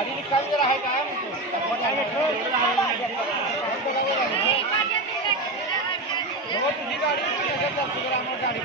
गाडी रिकामी जर आहे काय म्हणतो तुझी गाडी आम्हाला गाडी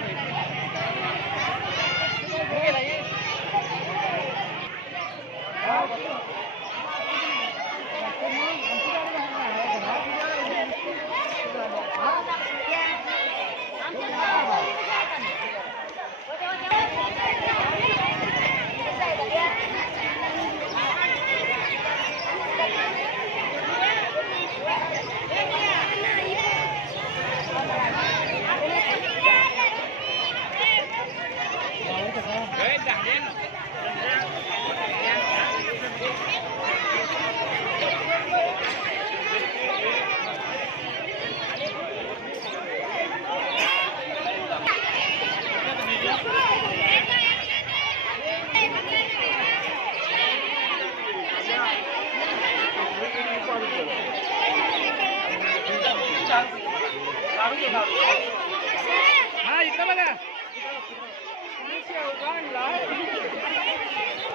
हा इकडे बघा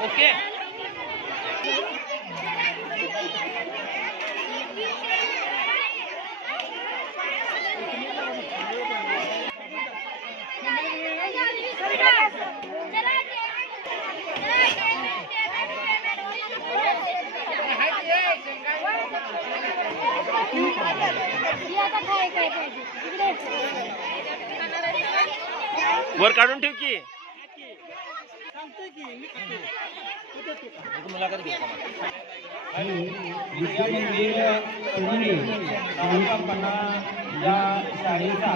ओके वर काढून ठेव की मुलाखत घे या शाळेचा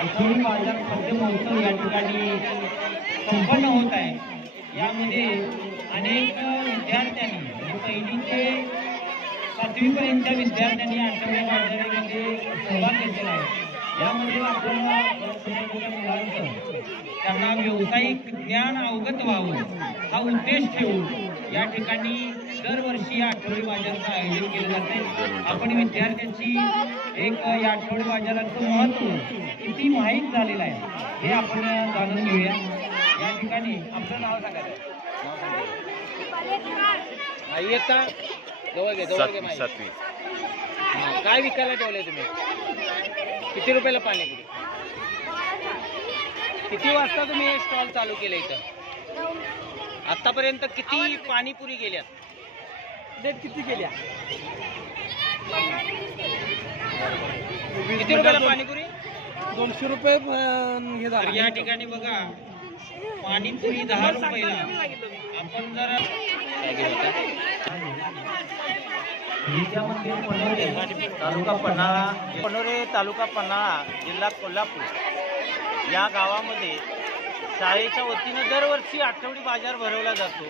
आठवडी बाजार खर्च महोत्सव या ठिकाणी संपन्न होत आहे। यामध्ये अनेक विद्यार्थ्यांनी पहिली ते 7वी पर्यंतच्या विद्यार्थ्यांनी आठवडी बाजारामध्ये सहभाग घेतलेला आहे। यामध्ये आपण त्यांना व्यावसायिक ज्ञान अवगत व्हावं हा उद्देश ठेवून या ठिकाणी दरवर्षी आठवडी बाजाराचं आयोजन केले जाते। आपण विद्यार्थ्यांची एक या आठवडी बाजाराचं महत्त्व किती माहीत झालेलं आहे हे आपण जाणून घेऊया। या ठिकाणी आपलं नाव सांगायचं सातवी काय विकायला ठेवले तुम्ही? किती रुपयाला पाणीपुरी? किती वाजता तुम्ही हे स्टॉल चालू केले इथं? आतापर्यंत किती पाणीपुरी गेल्या? डेट किती गेल्या? किती रुपयाला पाणीपुरी? 200 रुपये हे तर या ठिकाणी बघा पाणीपुरी 10 रुपयाला आपण जर तालुका पन्हाळा, पनोरे तालुका पन्हाळा जिल्हा कोल्हापूर या गावामध्ये शाळेच्या वतीनं दरवर्षी आठवडी बाजार भरवला जातो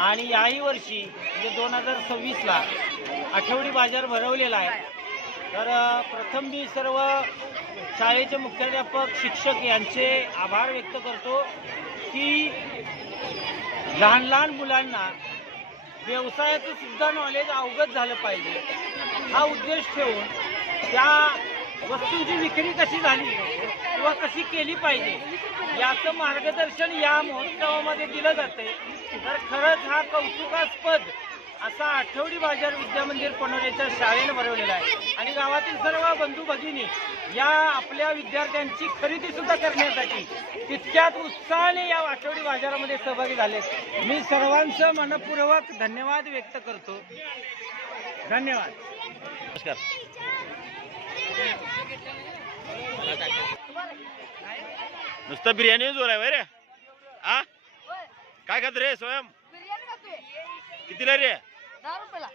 आणि याही वर्षी म्हणजे 2026ला आठवडी बाजार भरवलेला आहे। तर प्रथम मी सर्व शाळेचे मुख्याध्यापक शिक्षक यांचे आभार व्यक्त करतो की लहान लहान मुलांना व्यवसायाचं सुद्धा नॉलेज अवगत झालं पाहिजे हा उद्देश ठेवून त्या वस्तूंची विक्री कशी झाली किंवा कशी केली पाहिजे याचं मार्गदर्शन या महोत्सवामध्ये दिलं जाते। तर खरंच हा कौतुकास्पद असा आठवडी बाजार विद्यामंदिर पनोरेच्या शाळेने भरवलेला आहे आणि गावातील सर्व बंधू भगिनी या आपल्या विद्यार्थ्यांची खरेदी सुद्धा करण्यासाठी तितक्याच उत्साहाने या आठवडी बाजारामध्ये सहभागी झालेत। मी सर्वांचं मनपूर्वक धन्यवाद व्यक्त करतो। धन्यवाद। नमस्कार। नुसतं बिर्याणी जोर आहे रे आ काय खात रे स्वयं? कितीला रे? 10 रुपयाला।